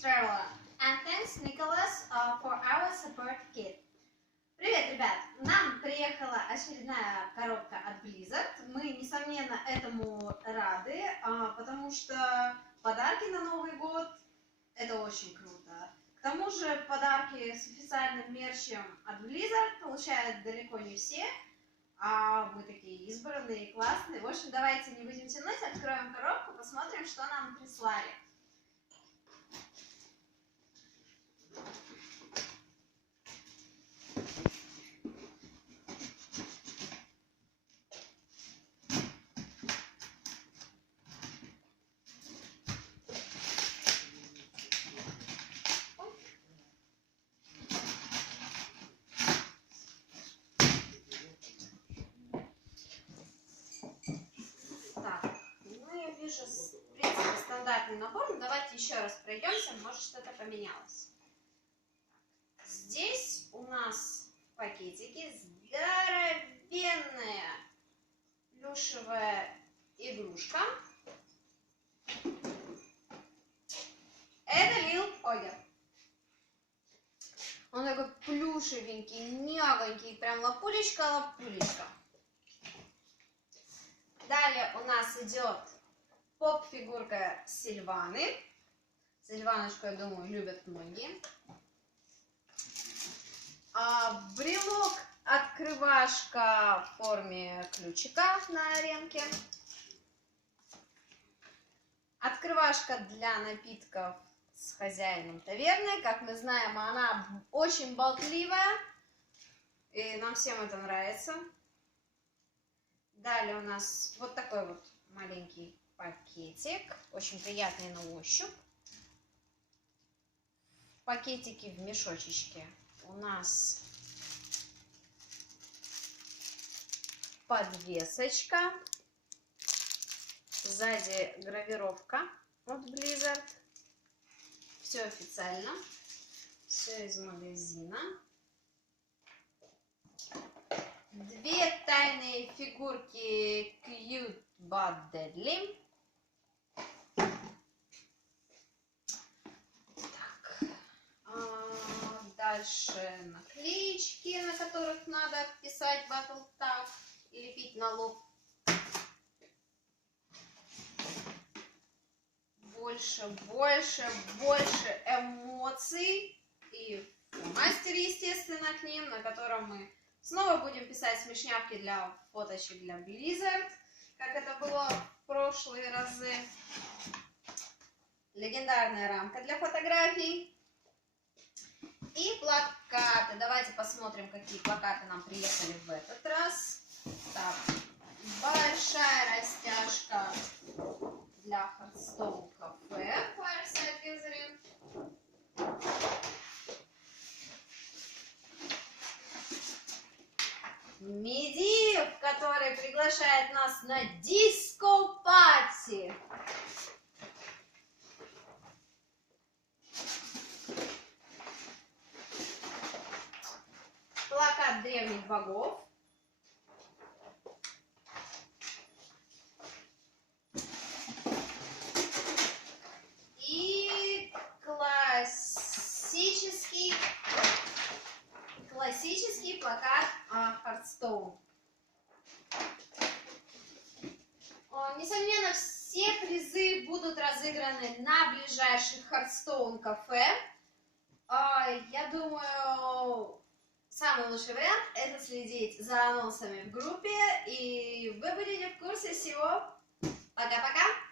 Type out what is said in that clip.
Traveler. And thanks, Nicholas, for our support kit. Привет, ребят! Нам приехала очередная коробка от Blizzard. Мы, несомненно, этому рады, потому что подарки на Новый год – это очень круто. К тому же подарки с официальным мерчем от Blizzard получают далеко не все, а мы такие избранные, классные. В общем, давайте не будем тянуть, откроем коробку, посмотрим, что нам прислали. Вижу, в принципе, стандартный набор, но давайте еще раз пройдемся, может что-то поменялось. Здесь у нас в пакетике здоровенная плюшевая игрушка. Это Лил Огер. Он такой плюшевенький, мягонький, прям лапулечка-лапулечка. Далее у нас идет поп-фигурка Сильваны. Сильваночку, я думаю, любят многие. Брелок-открывашка в форме ключика на аренке. Открывашка для напитков с хозяином таверны. Как мы знаем, она очень болтливая. И нам всем это нравится. Далее у нас вот такой вот маленький пакетик, очень приятный на ощупь. Пакетики в мешочечке у нас подвесочка, сзади гравировка от Blizzard. Все официально, все из магазина. Две тайные фигурки Cute but Deadly. Дальше наклеечки, на которых надо писать Battle Tag и лепить на лоб. Больше эмоций. И мастере, естественно, к ним, на котором мы снова будем писать смешнявки для фоточек для Blizzard, как это было в прошлые разы. Легендарная рамка для фотографий. И плакаты. Давайте посмотрим, какие плакаты нам приехали в этот раз. Так, большая растяжка для Hearthstone Cafe Fireside Gathering. Медив, который приглашает нас на диско-пати. Плакат древних богов. И классический плакат Hearthstone. Несомненно, все призы будут разыграны на ближайших Hearthstone кафе. Я думаю, самый лучший вариант — это следить за анонсами в группе, и вы будете в курсе всего. Пока-пока!